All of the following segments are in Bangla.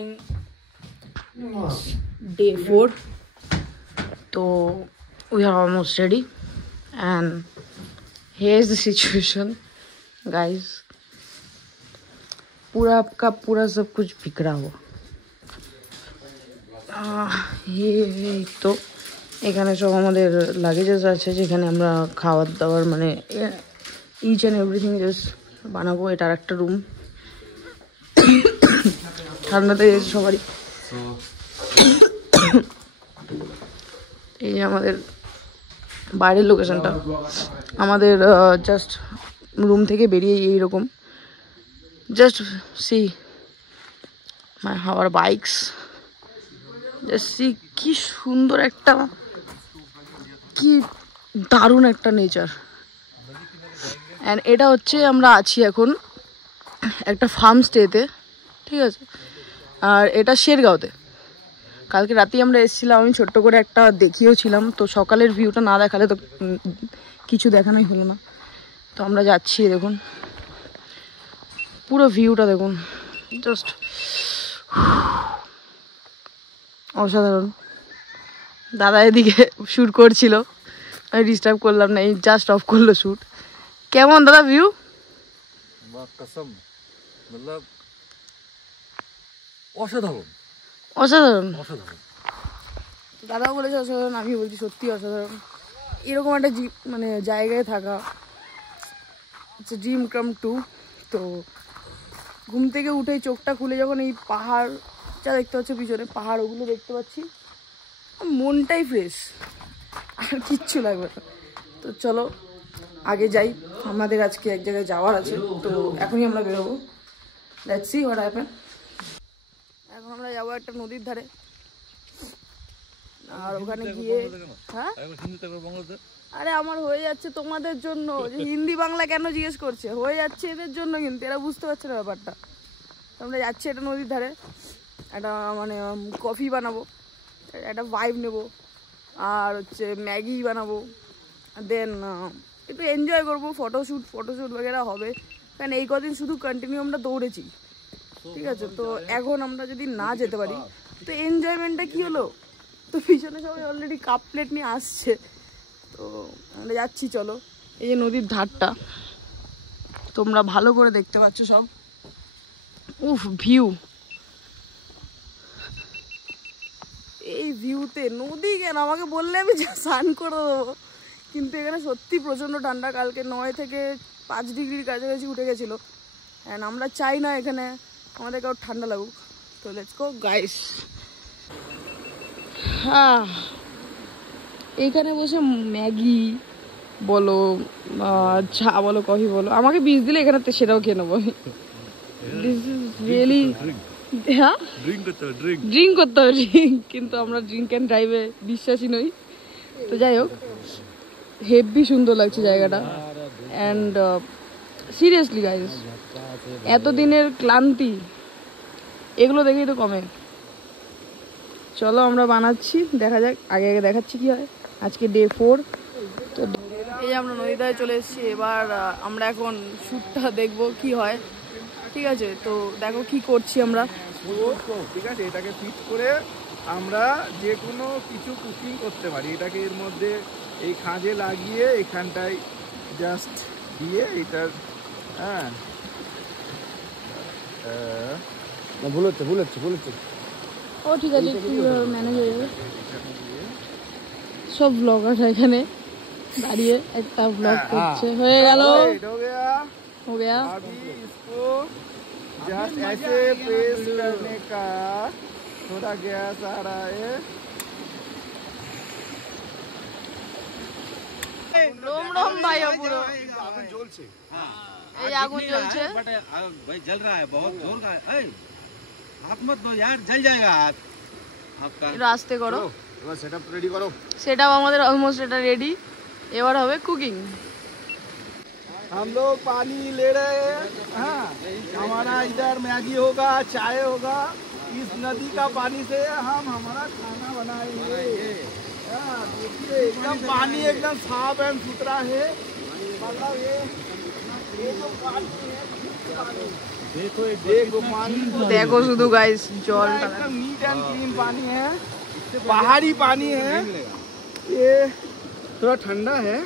morning. Day 4. So we are almost ready, and here's the situation, guys. पूरा का पूरा सब कुछ बिखरा हुआ। ये तो এখানে সব আমাদের লাগেজেস আছে, যেখানে আমরা খাবার দাবার মানে ইচ অ্যান্ড এভরিথিং জাস্ট বানাবো। এটা আর একটা রুম, ঠান্ডাতে সবারই। এই যে আমাদের বাইরের লোকেশনটা, আমাদের জাস্ট রুম থেকে বেরিয়ে এইরকম। Just see my our bikes, just see কি সুন্দর একটা, কি দারুণ একটা নেচার। অ্যান্ড এটা হচ্ছে আমরা আছি এখন একটা ফার্ম স্টেতে, ঠিক আছে। আর এটা শেরগাঁওতে। কালকে রাতেই আমরা এসেছিলাম, আমি ছোট্ট করে একটা দেখিয়েও ছিলাম। তো সকালের ভিউটা না দেখালে তো কিছু দেখানোই হলো না। তো আমরা যাচ্ছি, দেখুন পুরো ভিউটা দেখুন, জাস্ট অসাধারণ। দাদা এদিকে শ্যুট করছিল, আমি ডিস্টার্ব করলাম না, এই জাস্ট অফ করলো শ্যুট। কেমন দাদা ভিউ? অসাধারণ অসাধারণ। অসাধারণ। দাদা বলেছে অসাধারণ, আমি বলছি সত্যি অসাধারণ। এরকম একটা মানে জায়গায় থাকা, ইটস ড্রিম কাম টু। তো ঘুম থেকে উঠে চোখটা খুলে যখন এই পাহাড়টা দেখতে পাচ্ছি পিছনে, পাহাড় ওগুলো দেখতে পাচ্ছি, মনটাই ফ্রেশ, আর কিচ্ছু লাগবে না। তো চলো আগে যাই, আমাদের আজকে এক জায়গায় যাওয়ার আছে। তো এখনই আমরা বেরোবো, লেটস সি হোয়াট হ্যাপেন। এখন আমরা যাবো একটা নদীর ধারে, আর ওখানে গিয়ে হ্যাঁ আরে আমার হয়ে যাচ্ছে তোমাদের জন্য। যে হিন্দি বাংলা কেন জিজ্ঞেস করছে, হয়ে যাচ্ছে এদের জন্য, কিন্তু এরা বুঝতে পারছে না ব্যাপারটা। আমরা যাচ্ছি একটা নদীর ধারে, একটা মানে কফি বানাবো, একটা ভাইব নেবো, আর হচ্ছে ম্যাগি বানাবো, দেন একটু এনজয় করবো, ফটোশ্যুট বগেরা হবে। কারণ এই কদিন শুধু কন্টিনিউ আমরা দৌড়েছি, ঠিক আছে। তো এখন আমরা যদি না যেতে পারি তো এনজয়মেন্টটা কি হলো? তো পিছনে সবাই অলরেডি কাপ প্লেট নিয়ে আসছে, তো আমরা যাচ্ছি। চলো, এই যে নদীর ধারটা তোমরা ভালো করে দেখতে পাচ্ছ সব। উফ ভিউ, এই ভিউতে নদী কেন আমাকে বললে আমি স্নান করে দেবো, কিন্তু এখানে সত্যি প্রচণ্ড ঠান্ডা। কালকে 9 থেকে 5 ডিগ্রির কাছাকাছি উঠে গেছিলো। অ্যান্ড আমরা চাই না এখানে আমাদের কারো ঠান্ডা লাগুক। তো লেটস গো গাইস। হ্যাঁ, এইখানে বসে ম্যাগি বলো, চা বলো, কফি বলো, আমাকে বীজ দিলে এখানে সেটাও খেয়ে নেবো। দিস ইজ রিয়েলি, হ্যাঁ ড্রিঙ্ক করতে হবে, কিন্তু আমরা ড্রিঙ্ক অ্যান্ড ড্রাইভে বিশ্বাসী নই। তো যাই হোক, হেভি সুন্দর লাগছে জায়গাটা। অ্যান্ড সিরিয়াসলি গাইস, এতদিনের ক্লান্তি এগুলো দেখেই তো কমে। চলো আমরা বানাচ্ছি, দেখা যাক, আগে দেখাচ্ছি কি হয়। আজকে ডে 4। তো এই আমরা নদীটায় চলে এসেছি, এবার আমরা এখন শ্যুটটা দেখবো কি হয়, ঠিক আছে। তো দেখো কি করছি আমরা, ঠিক আছে। এটাকে ফিট করে আমরা যে কোনো কিছু কুকিং করতে পারি। এটাকে এর মধ্যে এই খাঁজে লাগিয়ে এখানটায় জাস্ট দিয়ে এটার, হ্যাঁ ভুল হচ্ছে। ও ঠিক আছে, ম্যানেজ হয়ে যাবে। সব ব্লগাররা এখানে দাঁড়িয়ে একটা ব্লগ করছে। হয়ে গেল, हो गया। अभी इसको जस्ट ऐसे प्रेस करने का, थोड़ा गैस आ रहा है। रोम रोम भाई पुरो आगुन জ্বলছে, এই আগুন জ্বলছে, बट भाई जल रहा है, बहुत जोर का है। हाथ मत दो यार, जल जाएगा हाथ आपका। রাস্তে করো, এবার সেটআপ রেডি করো। সেটাও আমাদের অলমোস্ট এটা রেডি। এবার হবে কুকিং। हम लोग पानी ले रहे हैं, हाँ। हमारा इधर मैगी होगा, चाय होगा। इस नदी का पानी से हम हमारा खाना बनाएंगे। हाँ, देखिए एकदम पानी एकदम साफ एंड सुथरा है। मतलब ये जो पानी है, देखो पानी দেখো শুধু গাইস জলটা एकदम नीट एंड क्लीन पानी है, पहाड़ी पानी है, ये थोड़ा ठंडा है।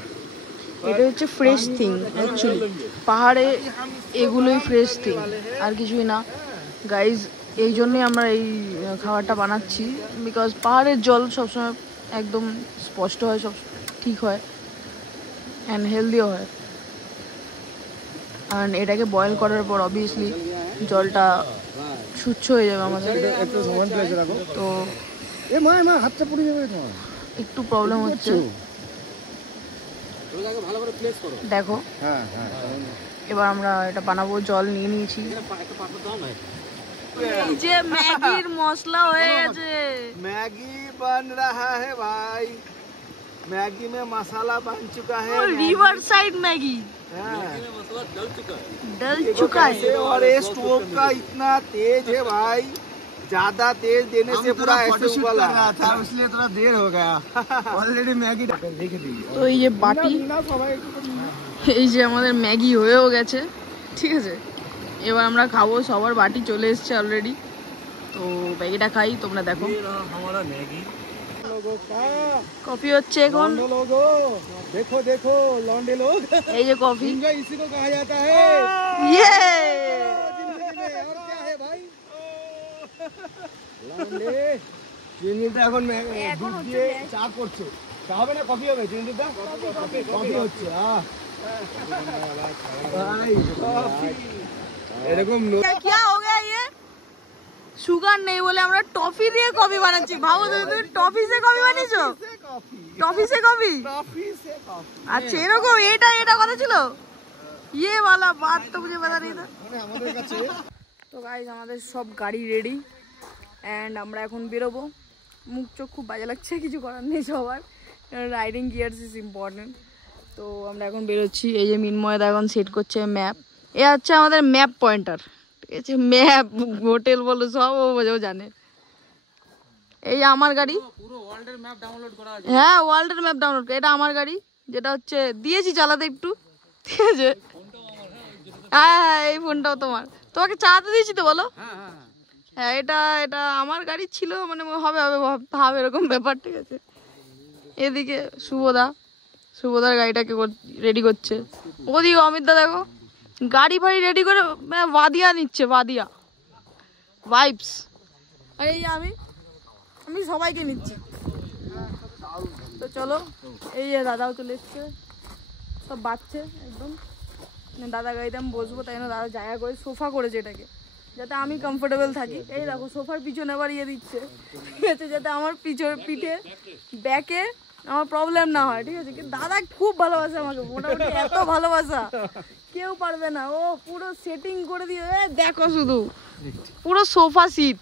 এটা হচ্ছে ফ্রেশ থিং অ্যাকচুয়ালি, পাহাড়ে এগুলোই ফ্রেশ থিং, আর কিছুই না গাইজ। এই জন্যই আমরা এই খাবারটা বানাচ্ছি, বিকজ পাহাড়ের জল সবসময় একদম স্পষ্ট হয়, সব ঠিক হয় অ্যান্ড হেলদিও হয়। আর এটাকে বয়েল করার পর অবভিয়াসলি জলটা স্বচ্ছ হয়ে যাবে আমাদের, তো একটু প্রবলেম হচ্ছে। দেখো এবার আমরা এটা বানাবো, জল নিয়ে নিয়েছি। এই যে ম্যাগির মশলা হয়ে গেছে, मैगी बन रहा है भाई, मैगी में मसाला बन चुका है, रिवर साइड मैगी डल चुका है। और ये स्टोव का इतना तेज है भाई, ज्यादा तेज देने से पूरा ऐसे उबला था, इसलिए थोड़ा देर हो गया। ऑलरेडी मैगी তো এই যে বাটি, এই যে আমাদের ম্যাগি হয়েও গেছে, ঠিক আছে। এবার আমরা খাবো, সবার বাটি চলে এসছে অলরেডি, তো ম্যাগিটা খাই, তোমরা দেখো। কফি হচ্ছে এখন, देखो देखो लौंडे लोग, এই যে কফি, एंजॉय इसी को कहा जाता है ইয়ে जिंदगी में। और क्या है भाई লौंडে। চিনিটা এখন দুধ দিয়ে চা করছে, চা হবে না কফি হবে? চিনিটা কফি হচ্ছে। ভাই এরকম क्या हो गया ये? সুগার নেই বলে আমরা টফি দিয়ে কফি বানাচ্ছি। ভাবো তুমি টফি সে কফি বানিয়েছো? টফি সে কফি, আচ্ছা এরকম, এটা এটা কথা ছিল, ये वाला बात तो मुझे पता नहीं था। আমাদের কাছে। তো গাইজ আমাদের সব গাড়ি রেডি অ্যান্ড আমরা এখন বেরোবো। মুখ চোখ খুব বাজে লাগছে, কিছু করার নেই সবার, রাইডিং গিয়ার্স ইজ ইম্পর্টেন্ট। তো আমরা এখন বেরোচ্ছি। এই যে মিনময়দা এখন সেট করছে ম্যাপ, এ হচ্ছে আমাদের ম্যাপ পয়েন্টার, ঠিক আছে। ম্যাপ হোটেল বলো সব ও জানে। এই আমার গাড়ি, পুরো ওয়ার্ল্ডের ম্যাপ ডাউনলোড করা আছে। হ্যাঁ ওয়ার্ল্ডের ম্যাপ ডাউনলোড, এটা আমার গাড়ি, যেটা হচ্ছে দিয়েছি চালাতে একটু, ঠিক আছে। হ্যাঁ হ্যাঁ এই ফোনটাও তোমার, তোমাকে চালাতে দিয়েছি তো বলো। হ্যাঁ এটা এটা আমার গাড়ি ছিল, মানে হবে হবে ভাব এরকম ব্যাপার, ঠিক আছে। এদিকে শুভদার গাড়িটাকে রেডি করছে, ওদিকে অমিতদা দেখো গাড়ি ফাড়ি রেডি করে বাদিয়া নিচ্ছে, বাদিয়া ভাইবস। আর এই যে আমি সবাইকে নিচ্ছি। তো চলো, এই যে দাদাও চলে এসছে, সব বাচ্চে একদম। দাদা গাড়িতে আমি বসবো, তাই না দাদা জায়গা করে সোফা করেছে এটাকে, যাতে আমি কমফোর্টেবল থাকি। এই দেখো সোফার পিছনে আবার ইয়ে দিচ্ছে, ঠিক আছে, যাতে আমার পিঠে ব্যাকে আমার প্রবলেম না হয়, ঠিক আছে। কিন্তু দাদা খুব ভালোবাসে আমাকে, মোটামুটি এত ভালোবাসা কেউ পারবে না। ও পুরো সেটিং করে দিয়ে, দেখো শুধু পুরো সোফা সিট,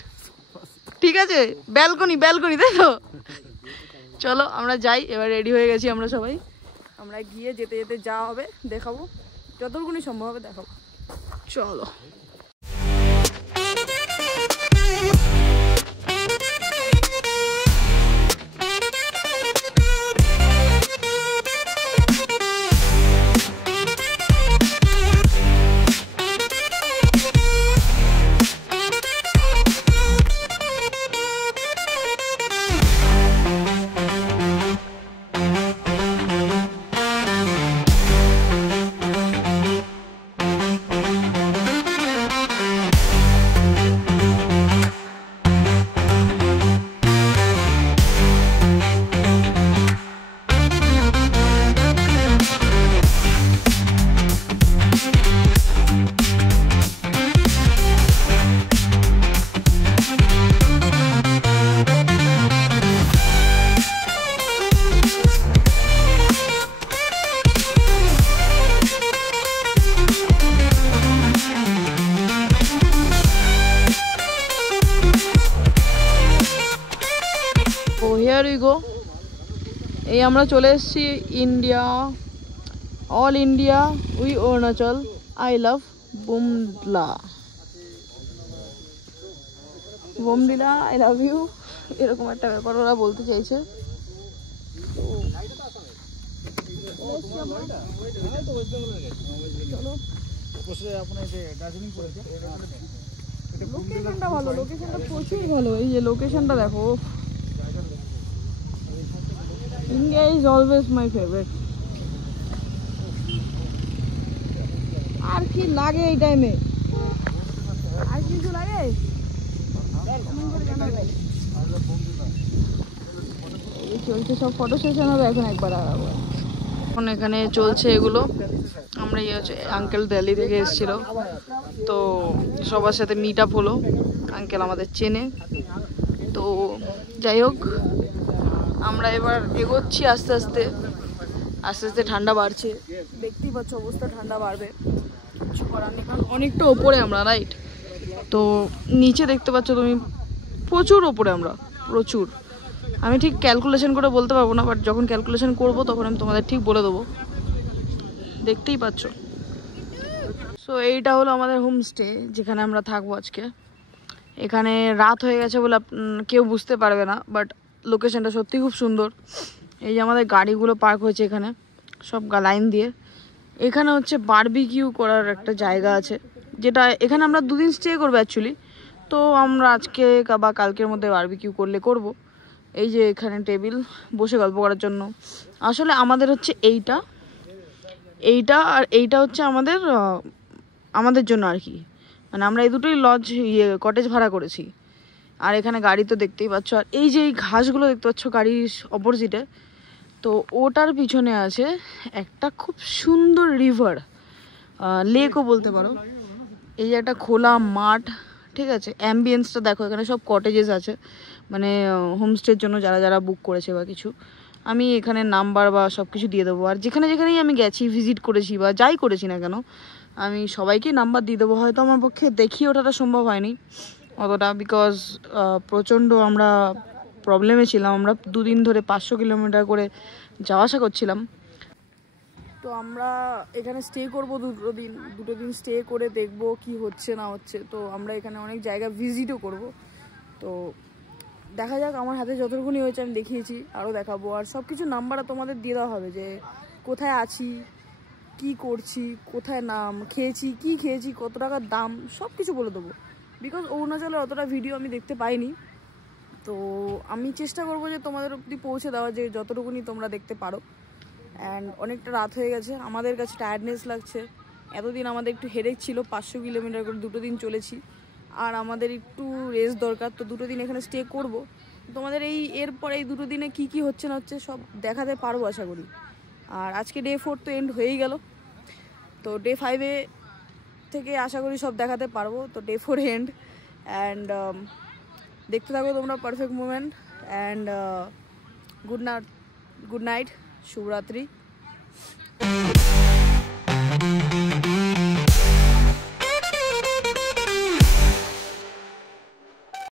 ঠিক আছে, ব্যালকনি তাই তো। চলো আমরা যাই, এবার রেডি হয়ে গেছি আমরা সবাই। আমরা গিয়ে যেতে যেতে যা হবে দেখাবো, যতটুকুনি সম্ভব হবে দেখাবো। চলো এই আমরা চলে এসেছি India, all India we Arunachal, I love Bomdila, I love you, এরকম একটা ব্যাপার ওরা বলতে চাইছে। চলো বসে আপনার যে দার্জিলিং পড়েছে লোকেশনটা ভালো, লোকেশনটা প্রচুর ভালো। এই যে লোকেশনটা দেখো, India is always my favourite. আর কি লাগে এই টাইমে? আর কিছু লাগে? এই চলছে সব ফটো সেশন হবে এখন একবার আর এখন এখানে চলছে এগুলো। আমরা ইয়ে হচ্ছে আঙ্কেল দিল্লি থেকে এসেছিল, তো সবার সাথে মিট আপ হলো। আঙ্কেল আমাদের চেনে, তো যাই হোক আমরা এবার এগোচ্ছি আস্তে আস্তে আস্তে আস্তে। ঠান্ডা বাড়ছে, দেখতেই পাচ্ছ অবস্থা, ঠান্ডা বাড়বে, কিছু করার নেই কারণ অনেকটা ওপরে আমরা, রাইট? তো নিচে দেখতে পাচ্ছ তুমি প্রচুর ওপরে আমরা, প্রচুর। আমি ঠিক ক্যালকুলেশন করে বলতে পারবো না, বাট যখন ক্যালকুলেশন করব তখন আমি তোমাদের ঠিক বলে দেবো, দেখতেই পাচ্ছ। সো এইটা হলো আমাদের হোমস্টে, যেখানে আমরা থাকবো আজকে। এখানে রাত হয়ে গেছে বলে কেউ বুঝতে পারবে না, বাট লোকেশনটা সত্যি খুব সুন্দর। এই যে আমাদের গাড়িগুলো পার্ক হয়েছে এখানে সব লাইন দিয়ে। এখানে হচ্ছে বারবিকিউ করার একটা জায়গা আছে, যেটা এখানে আমরা 2 দিন স্টে করবো অ্যাকচুয়ালি। তো আমরা আজকে বা কালকের মধ্যে বারবিকিউ করলে করব। এই যে এখানে টেবিল, বসে গল্প করার জন্য। আসলে আমাদের হচ্ছে এইটা আর এইটা হচ্ছে আমাদের জন্য আর কি, মানে আমরা এই দুটোই লজ কটেজ ভাড়া করেছি। আর এখানে গাড়ি তো দেখতেই পাচ্ছ, আর এই যে এই ঘাসগুলো দেখতে পাচ্ছ গাড়ির অপোজিটে, তো ওটার পিছনে আছে একটা খুব সুন্দর রিভার, লেকও বলতে পারো। এই যে একটা খোলা মাঠ, ঠিক আছে। অ্যাম্বিয়েন্সটা দেখো, এখানে সব কটেজেস আছে, মানে হোমস্টের জন্য যারা যারা বুক করেছে বা কিছু। আমি এখানে নাম্বার বা সব কিছু দিয়ে দেবো। আর যেখানেই আমি গেছি, ভিজিট করেছি বা যাই করেছি না কেন, আমি সবাইকে নাম্বার দিয়ে দেবো। হয়তো আমার পক্ষে দেখিয়ে ওঠাটা সম্ভব হয়নি অতটা, বিকজ প্রচণ্ড আমরা প্রবলেমে ছিলাম। আমরা 2 দিন ধরে 500 কিলোমিটার করে যাওয়া আসা করছিলাম। তো আমরা এখানে স্টে করবো দুটো দিন স্টে করে দেখবো কি হচ্ছে না হচ্ছে। তো আমরা এখানে অনেক জায়গা ভিজিটও করব। তো দেখা যাক, আমার হাতে যতটুকুনি হয়েছে আমি দেখিয়েছি, আরও দেখাবো। আর সব কিছু নাম্বারটা তোমাদের দিয়ে দেওয়া হবে, যে কোথায় আছি, কি করছি, কোথায় খেয়েছি, কি খেয়েছি, কত টাকার দাম, সব কিছু বলে দেবো। বিকজ অরুণাচলের অতটা ভিডিও আমি দেখতে পাইনি, তো আমি চেষ্টা করবো যে তোমাদের অবধি পৌঁছে দেওয়া, যে যতটুকুনি তোমরা দেখতে পারো। অ্যান্ড অনেকটা রাত হয়ে গেছে, আমাদের কাছে টায়ার্ডনেস লাগছে। এতদিন আমাদের একটু হেডেক ছিল, 500 কিলোমিটার করে 2 দিন চলেছি, আর আমাদের একটু রেস্ট দরকার। তো 2 দিন এখানে স্টে করব। তোমাদের এরপরে এই 2 দিনে কি হচ্ছে না হচ্ছে সব দেখাতে পারবো আশা করি। আর আজকে ডে 4 তো এন্ড হয়েই গেল, তো ডে 5 থেকে আশা করি সব দেখাতে পারবো। তো ডে 4 এন্ড, অ্যান্ড দেখতে থাকো তোমরা perfect moment. And good night, শুভরাত্রি।